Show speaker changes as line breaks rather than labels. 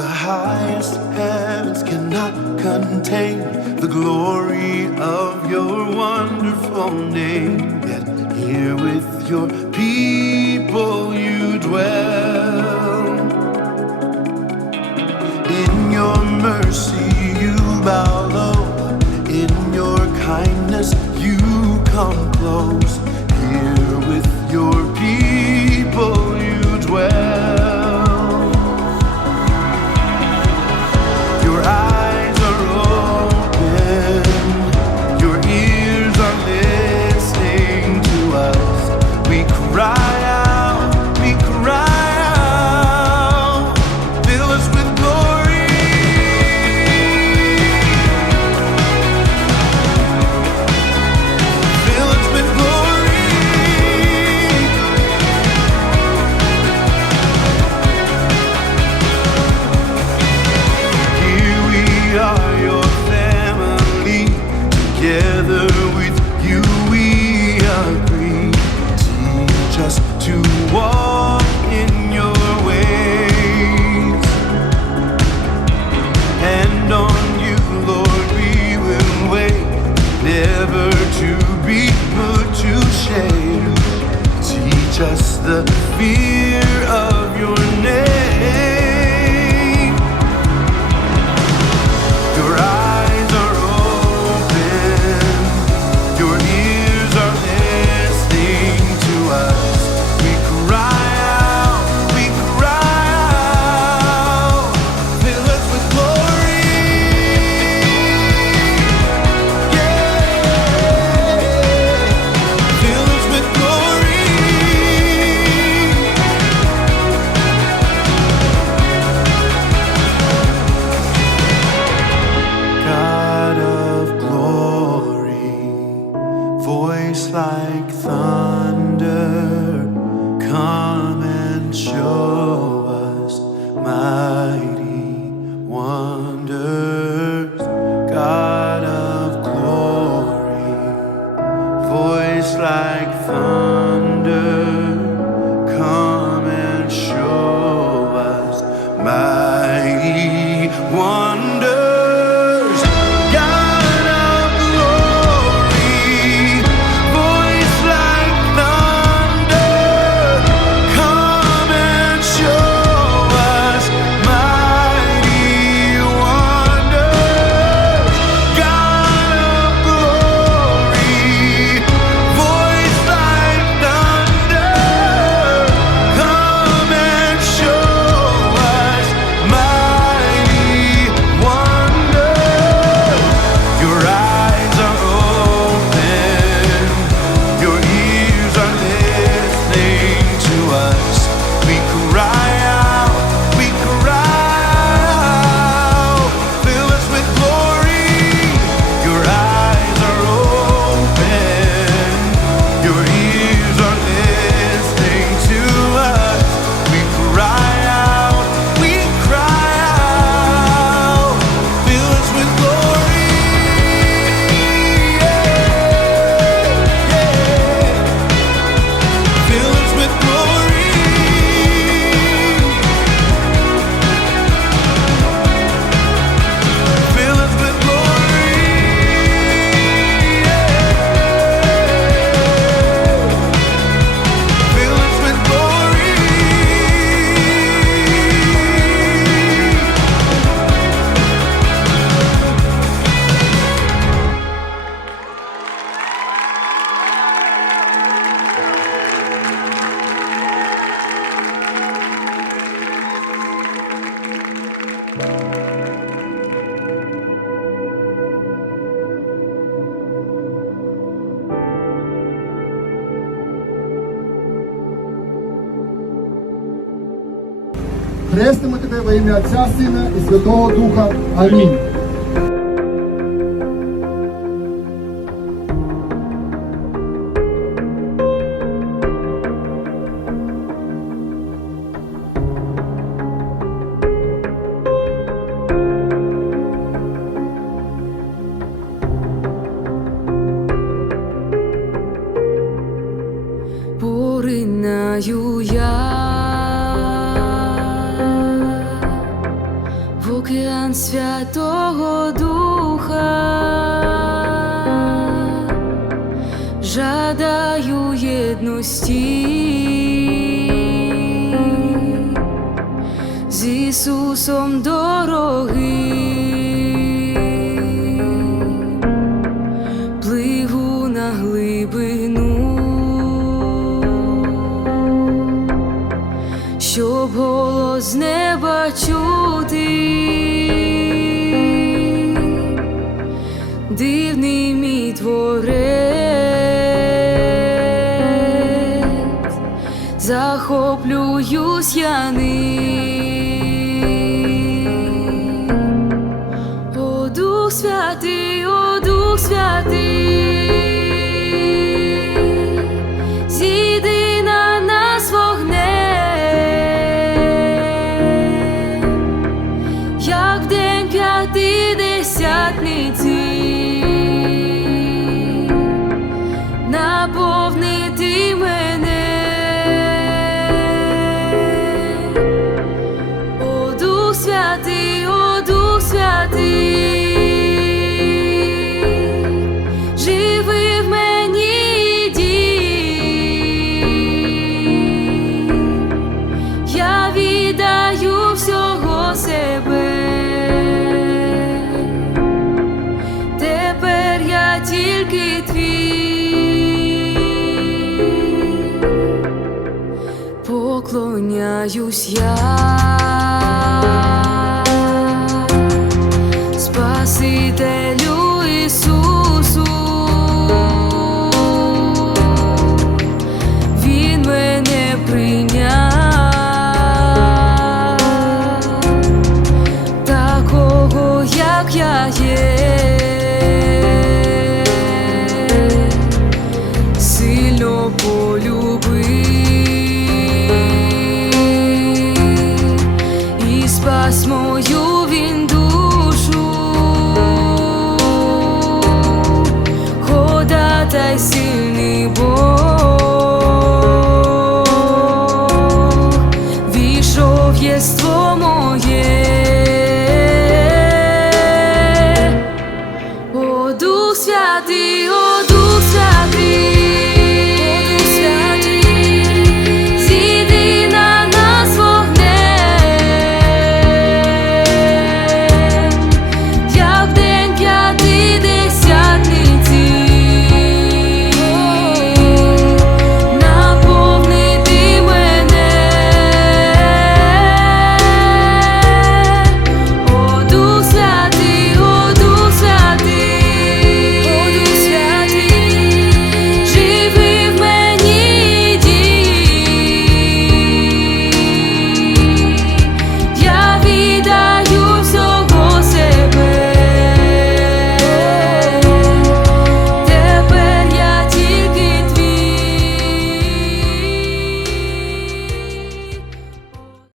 The highest heavens cannot contain the glory of your wonderful name. Yet here with your people you dwell. In your mercy you bow low, in your kindness you come close.
Хрестимо тебе во ім'я Отця, Сина і Святого Духа. Амінь.
Поринаю я океан Святого Духа, жадаю єдності. З Ісусом дороги, щоб голос неба чути, дивний мій творець, захоплююсь я ним. п'ятидесятниці, Поклоняюсь я.